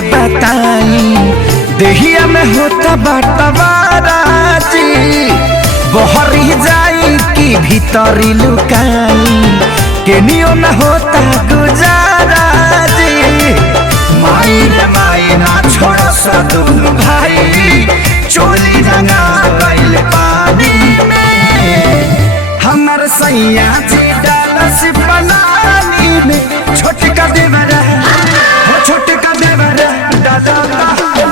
बताई देहिया में होता बटवाराजी बहरी जाई कि भीतरी लुकाई केनियो न होता गुजाराजी माई रे माई ना छोड़ सदुन भाई चोली रंगा गइल पानी में हमर सैया जी डालस पलानी में छोटका देवरा हो छोटका देवरा दादा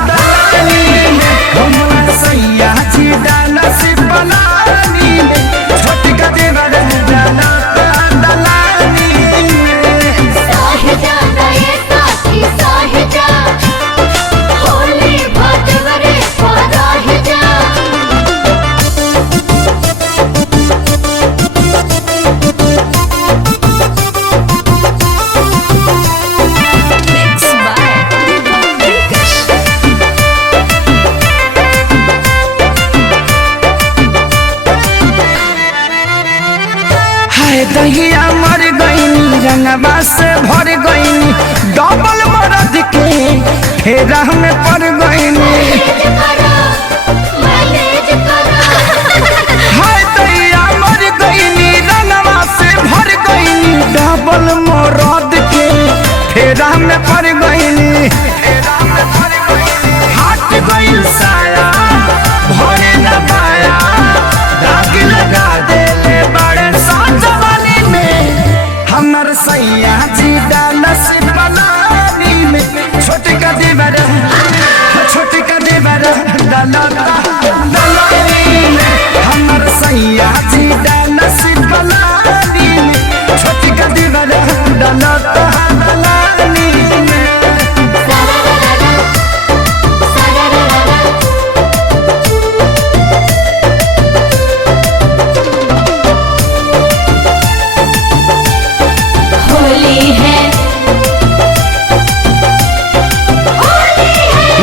दलानी में हमर सैया जी डालस पलानी में छोटका देवरा दादा दलानी में साहिजा नए साथी साहिजा होली भटवरे पराहिजा दहिया मर गईनी रंगवा से भर गईनी डबल मरद के फेरा में पड़ गईनी हाय दहिया मर गईनी रंगवा से भर गईनी डबल मरद के फेरा में पड़ गईनी हट गईल साया भरे न पाया दाग लगा देले बड़े साजवानी में हमर सैया जी डालस पलानी में छोटका देवरा दलानी में हमर सैया जी डालस पलानी में छोटका देवरा दलानी में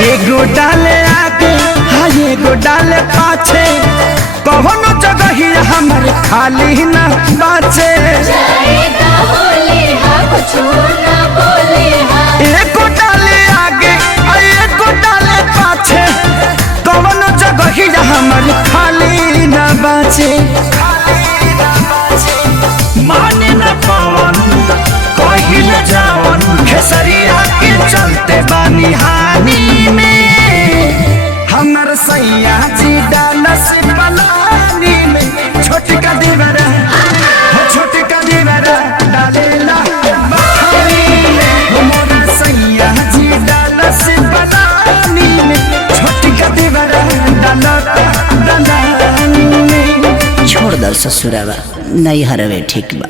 एगो डाले आगे हाँ एगो डाले पाछे कौनो जगह ही हमर खाली न बाचे एगो डाले आगे एगो डाले पाछे कौनो जगह ही हमर खाली न बाचे माने न पवन कहीं न जावन खेसरिया के चलते बानी हानि में हमर सैया जी डालस पलानी में छोटका देवरा हो छोटका देवरा डालेला बखानी में हमर सैया जी डालस पलानी में छोटका देवरा डालता दलानी में छोड़ दल ससुरावा नहीं हरवे ठीक बा।